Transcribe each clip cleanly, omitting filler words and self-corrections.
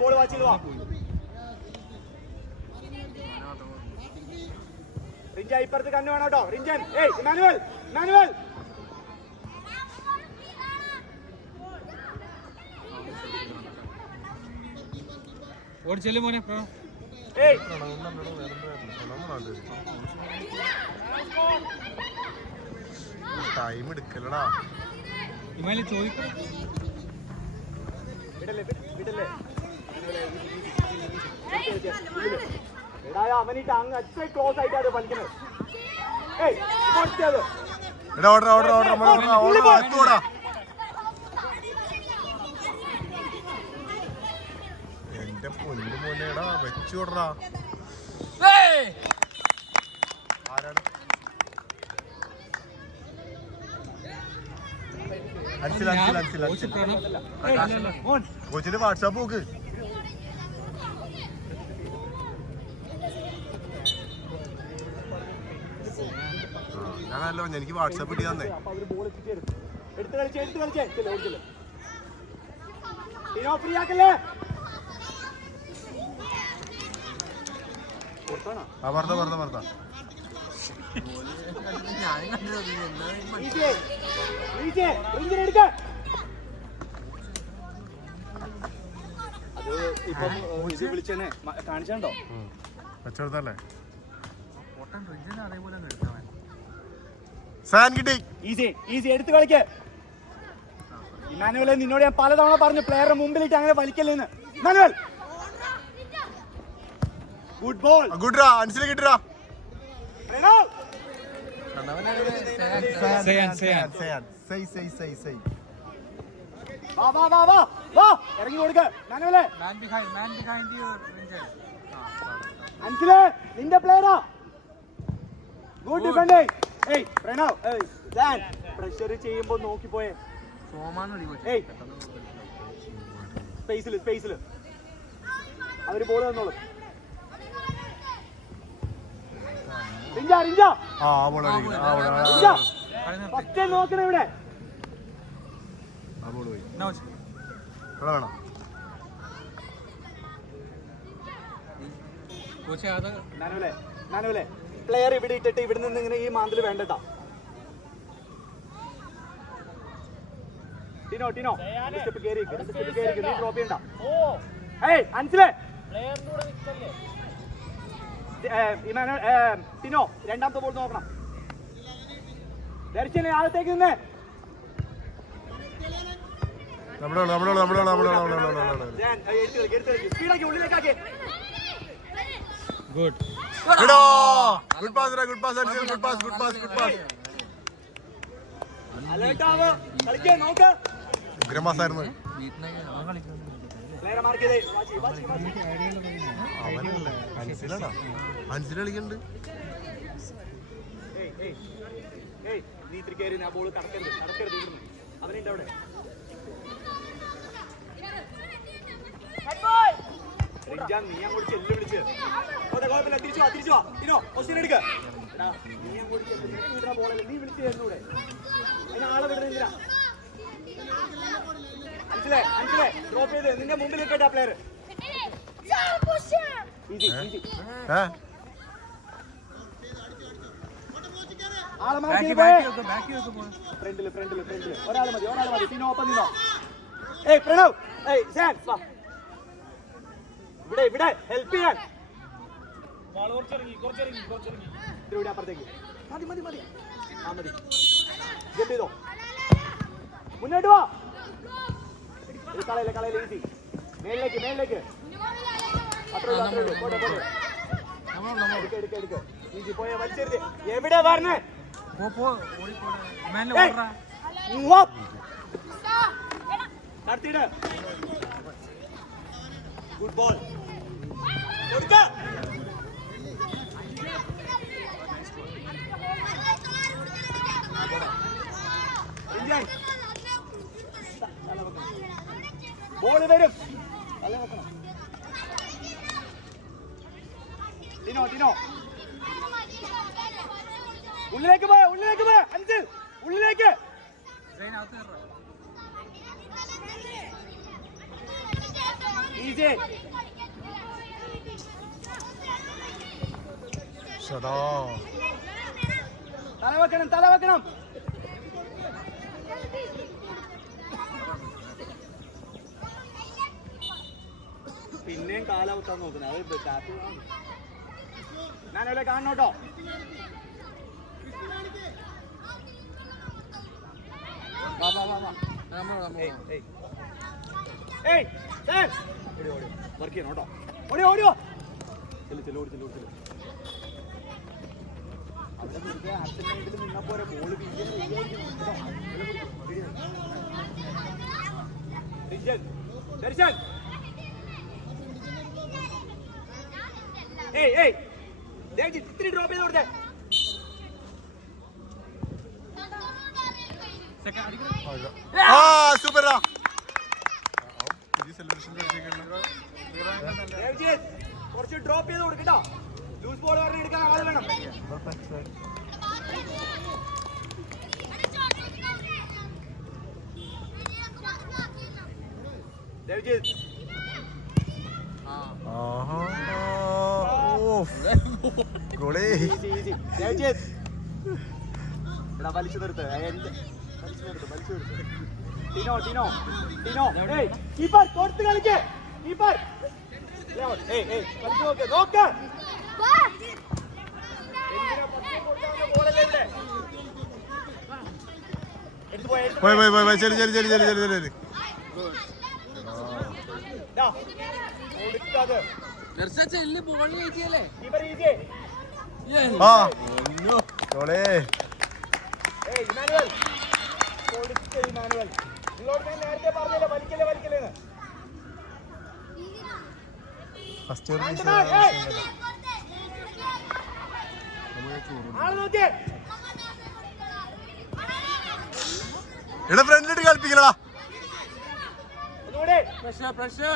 Ball വാച്ചിൽ വാ. റിഞ്ച ഇപ്പുറത്ത് കണ്ണു വേണം കേട്ടോ. റിഞ്ചൻ ഇമാനുവൽ ഓടിച്ചെല്ലു മോനെ. ടൈം എടുക്കലടാ. ഇമാലി ചോദിക്കണം. അവനിട്ട് അങ്ങ് അച്ഛൻ ക്ലോസ് ആയിട്ടാണ് കളിക്കുന്നത്. എന്റെ പൊന്നു മോനെടാ വെച്ചു വിടറാ. ആരാണ് കോച്ചിന് വാട്സാപ്പ് നോക്ക്. ഞാനല്ലോ എനിക്ക് വാട്സാപ്പ് ഇട്ടി തന്നെ. പറഞ്ഞ വിളിച്ചേ കാണിച്ചോ വെച്ചെടുത്തല്ലേ. ഈസി എടുത്ത് കളിക്ക്. ഇമാനുവലെ നിന്നോട് ഞാൻ പലതവണ പറഞ്ഞു പ്ലെയറുടെ മുമ്പിലിട്ട് അങ്ങനെ വലിക്കല്ലേന്ന്. Emmanuel good ball. ഗുഡ് റാ. അൻസിലെ കിട്ടറാ. ഇറങ്ങി കൊടുക്ക് ഇമാനുവലെ. അൻസിലെ നിന്റെ പ്ലെയറാ. Good defending. പ്രണവ് പ്രഷർ ചെയ്യുമ്പോ നോക്കിപ്പോയെ. സ്പേസില് അവര് ബോൾ തന്നോളൂ. നോക്കണ ഇവിടെ പ്ലെയർ ഇവിടെ ഇട്ടിട്ട് ഇവിടെ നിന്ന് ഇങ്ങനെ ഈ മാന്തില് വേണ്ടട്ടാ. ടിനോ സ്റ്റെപ്പ് കേറി നീ ഡ്രോപ്പ് ചെയ്യണ്ട. അൻസിലെ ടിനോ രണ്ടാമത്തെ ബോൾ നോക്കണം. ദർശനെ ആഴത്തേക്ക് നിന്ന് സ്പീഡാക്കി ഉള്ളിലേക്കാക്കി. Good pass. അലേർട്ട് ആവ്. കളിക്കാൻ നോക്ക്. ഉഗ്രമാസായിരുന്നു. അൻസിൽ കളിക്കുന്നുണ്ട്. നീ ഇത്തിരി കയറി ആ ബോൾ കടക്കരുത് അവനുണ്ട് അവിടെ. നീ അങ്ങോട്ട് ചെല്ലു വിളിച്ച് കുഴപ്പമില്ല. തിരിച്ചു വാ. ഇനോ ക്വസ്റ്റ്യൻ എടുക്ക. നീ അങ്ങോട്ട് ചെല്ലുന്ന ബോളല്ലേ നീ വിളിച്ചു തരുന്നൂടെ. അതിന് ആളെ വിടുന്നില്ല. അൻസിലെ ഡ്രോപ്പ് ചെയ്ത് നിന്റെ മുമ്പിൽ നിൽക്കട്ടെ ആ പ്ലെയർ. ആളെ ഫ്രണ്ടില് ഒരാൾ മതി. പിന്നെ ഓപ്പൺ നിന്നോ. പ്രണവ് ഇവിടെ ഹെൽപ്പ് ചെയ്യാൻ. ഇവിടെ അപ്പുറത്തേക്ക് മതി. ആ മതി ജമ്പ് ചെയ്തോ മുന്നോട്ട് വാ കളയില്ല ഈസി മേളിലേക്ക് അത്രേ ഉള്ളൂ പോട്ടെ എടുക്ക് ഈസി പോയ വലിച്ചെടുത്ത് എവിടെ പറഞ്ഞേ നടത്തിയിട് ഗുഡ് ബോൾ കൊടുക്ക ബോള് വരും തല വെക്കണം ടിനോ ഉള്ളിലേക്ക് പോയ അഞ്ച് ഉള്ളിലേക്ക് ഈസി തല വെക്കണം പിന്നെയും കാലാവസ്ഥ നോക്കുന്നത് അത് ടാപ്പ് ഞാനവിടെ കാണണോട്ടോ വർക്ക് ചെയ്യണം കേട്ടോ ഓടിയോ ചെല്ലു അവിടെ വെറുതെ അടുത്ത നിന്നാ പോരെ ബോള് ദർശൻ ഇത്തിരി ഡ്രോപ്പ് ചെയ്ത് കൊടുത്തേ സൂപ്പറാ കുറച്ച് ഡ്രോപ്പ് ചെയ്ത് കൊടുക്കട്ടോ ലൂസ് ബോൾ പറഞ്ഞ് എടുക്കാൻ ആള് വേണം വലിച്ചു നിർത്ത് ടിനോ കീപ്പർ കൊടുത്ത് കളിക്ക് കീപ്പർ നോക്ക് പോയി ചെല്ലു നേരത്തെ പറഞ്ഞില്ല വലിക്കല്ലേ ഇവിടെ ഫ്രണ്ടിലിട്ട് കളിപ്പിക്കലാ പ്രഷർ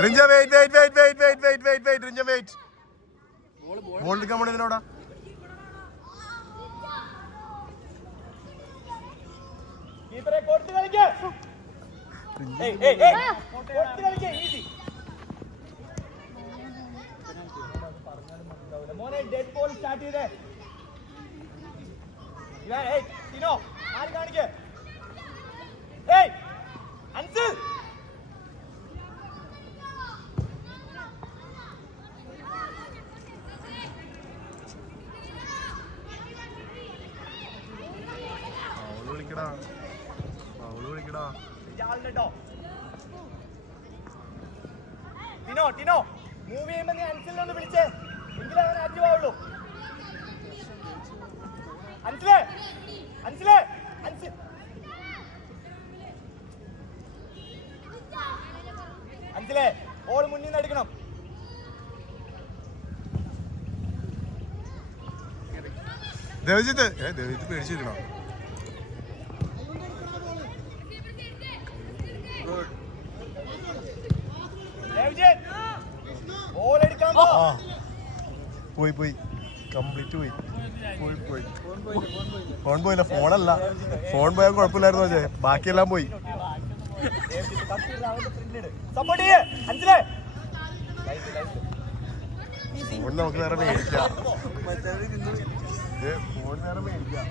റിഞ്ച വെയിറ്റ് റിഞ്ച വെയിറ്റ് ബോൾ എടുക്കാൻ വേണ്ടി ഇതിനോടാ മോനെ ഡെഡ് ബോൾ സ്റ്റാർട്ട് ചെയ്തേ ടിനോ ആര് കാണിക്കേ അൻസിൽ ടിനോ മൂവ് ചെയ്യുമ്പോ നീ അൻസിലിനെ ഒന്ന് വിളിച്ചേ എങ്കിലേ അവൻ ആക്റ്റീവ് ആവുള്ളൂ അൻസിലെ ബോൾ മുന്നിൽ നിന്ന് എടുക്കണം ദേവജിത്ത് പേടിച്ചിരിക്കണോ പോയി കംപ്ലീറ്റ് പോയി ഫോൺ പോയില്ല ഫോണല്ല ഫോൺ പോയാൽ കുഴപ്പമില്ലായിരുന്നു പക്ഷേ ബാക്കിയെല്ലാം പോയി ഫോൺ നമുക്ക് വേറെ മേടിക്കാം ഫോൺ വേറെ മേടിക്കാം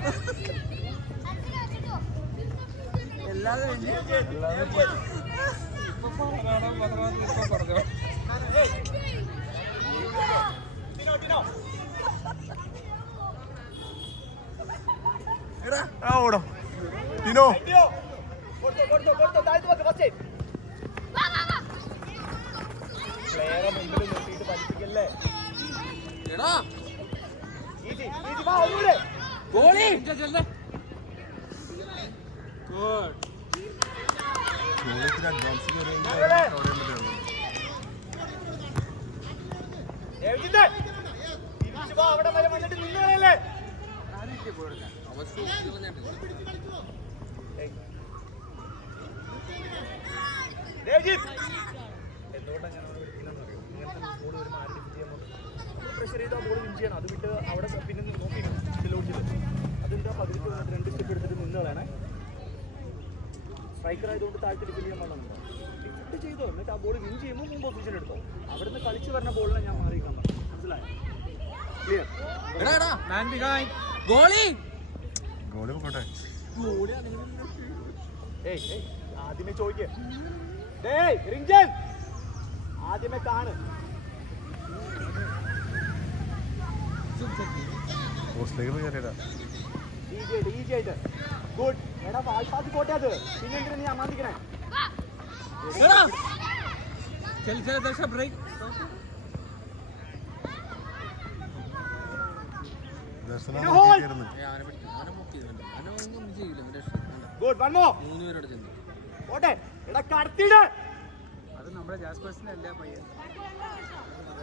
പറഞ്ഞോ. ആ ഓടോ ടിനോ പ്ലെയറെ മുമ്പിൽ നിർത്തിയിട്ട് പഠിപ്പിക്കല്ലേ. അഡ്വാൻസ് അവിടെ വരെ വന്നിട്ട് നിന്നല്ലേ. എന്തുകൊണ്ടാണ് ഞാൻ ഇങ്ങനത്തെ ബോൾ വരുമ്പോൾ ആരും ഡിഫെൻഡ് ചെയ്യാൻ പ്രഷർ ചെയ്താൽ ബോൾ വിൻ ചെയ്യണം. അത് വിട്ട് അവിടെ പിന്നെ നോക്കിയിരുന്നു സ്ലോട്ടിൽ അതെന്താ പതിനെട്ട് 2 സ്റ്റെപ്പ് എടുത്തിട്ട് നിന്ന് കളയണേ. സ്ട്രൈക്കർ ആയതുകൊണ്ട് താഴ്ത്തി ഡിഫെൻഡ് ചെയ്യാൻ പാടുന്നുണ്ടോ? ഡിഫെൻഡ് ചെയ്തോ, എന്നിട്ട് ആ ബോൾ വിൻ ചെയ്യുമ്പോൾ മുമ്പ് പൊസിഷൻ എടുത്തോ. അവിടെ നിന്ന് കളിച്ച് വരുന്ന ബോളിനെ ഞാൻ മാറിയിരിക്കാൻ പറഞ്ഞു. മനസ്സിലായോ? ക്ലിയർ. ഗോളി പോട്ടെ. ആദ്യമേ ചോദിക്കേ റിഞ്ചൻ ആദ്യമേ കാണ്. ഈസി ആയിട്ട് ഗുഡ്. എടാ വാൾപ്പാത്തി പോട്ടെ അത്. പിന്നെ എന്തിനാ നീ അമാന്തിക്കണേ? ഗുഡ് വൺ മോർ പോട്ടെ. എടാ കടത്തിട്. അത് നമ്മുടെ ജാസ്പേഴ്സിന്റെ അല്ല പയ്യൻ.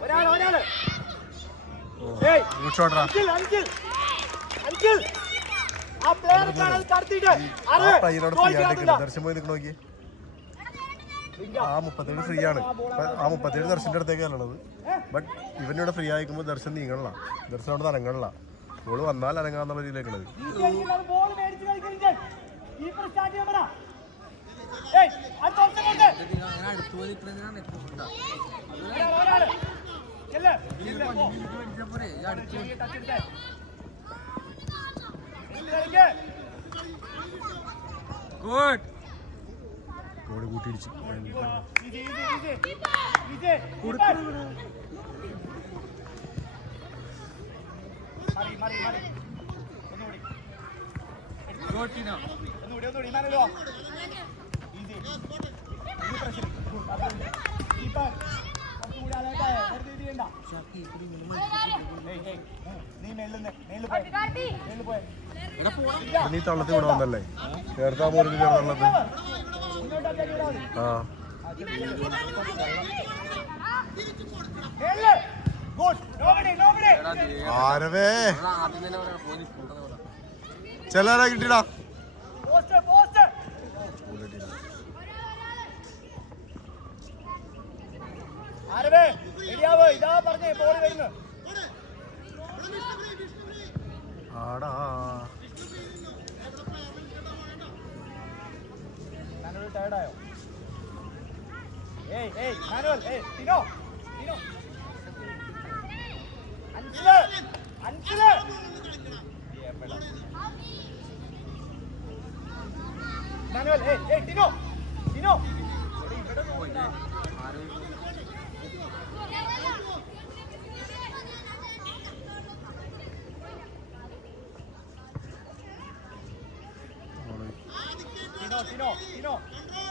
ഒരാള് ആ പ്ലെയർ കടത്തിട്ട് ദർശൻ പോയി നോക്കി. ആ 37 ഫ്രീ ആണ്. ആ 37 ദർശന്റെ അടുത്തേക്കാണ് ഉള്ളത്. ബട്ട് ഇവനിവിടെ ഫ്രീ ആയിക്കുമ്പോൾ ദർശൻ നീങ്ങണില്ല. ദർശൻ അവിടെ അനങ്ങണില്ല. ബോള് വന്നാൽ അനങ്ങാന്നുള്ള രീതിയിലേക്കുള്ളത്. ബോള് കൂട്ടിയിടിച്ചു. നീ തള്ളത്തിൽ ഇവിടെ വന്നല്ലേ? നേരത്തെ ആ മോളിൽ ചേർന്നുള്ളത്. ആ ആരവേ ചെല്ലാനാ കിട്ടിടാ. ആടാ ടയർഡായോ? മാനുവൽ ടിനോ അൻസില് മാനുവൽ ടിനോ ഇവിടെ നോക്കിനാ. ടിനോ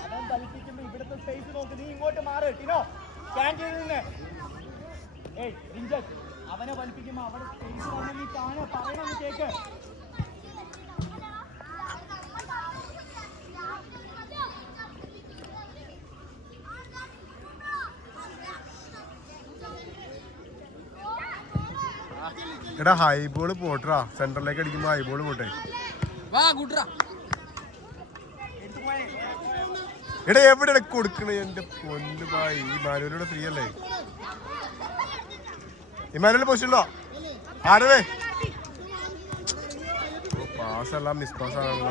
അവൻ കളിപ്പിക്കുമ്പോ ഇവിടുത്തെ സ്പേസ് നോക്ക്. നീ ഇങ്ങോട്ട് മാറ് ടിനോ. സ്കാൻ ചെയ്ത് നിന്ന് റിഞ്ചൻ അവനെ വലിപ്പിക്കുമ്പോ അവിടെ സ്പേസ് വന്ന് നീ കാണ പറയണമെന്ന് കേക്ക്. എടാ ഹൈ ബോൾ പോട്ടാ. സെന്ററിലേക്ക് അടിക്കുമ്പോ ഹൈ ബോൾ പോട്ടെ. എടാ എവിടെ കൊടുക്കണേ എന്റെ പൊന്നു ഭായി? ഈ മാനുവലിവിടെ ഫ്രീ അല്ലേ? ഈ മാനുവലിന്റെ പൊസിഷനിലോ ആരവേ? പാസ് എല്ലാം മിസ് പാസ് ആണല്ലോ.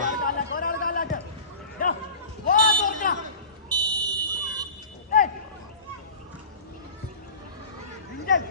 റിഞ്ചൻ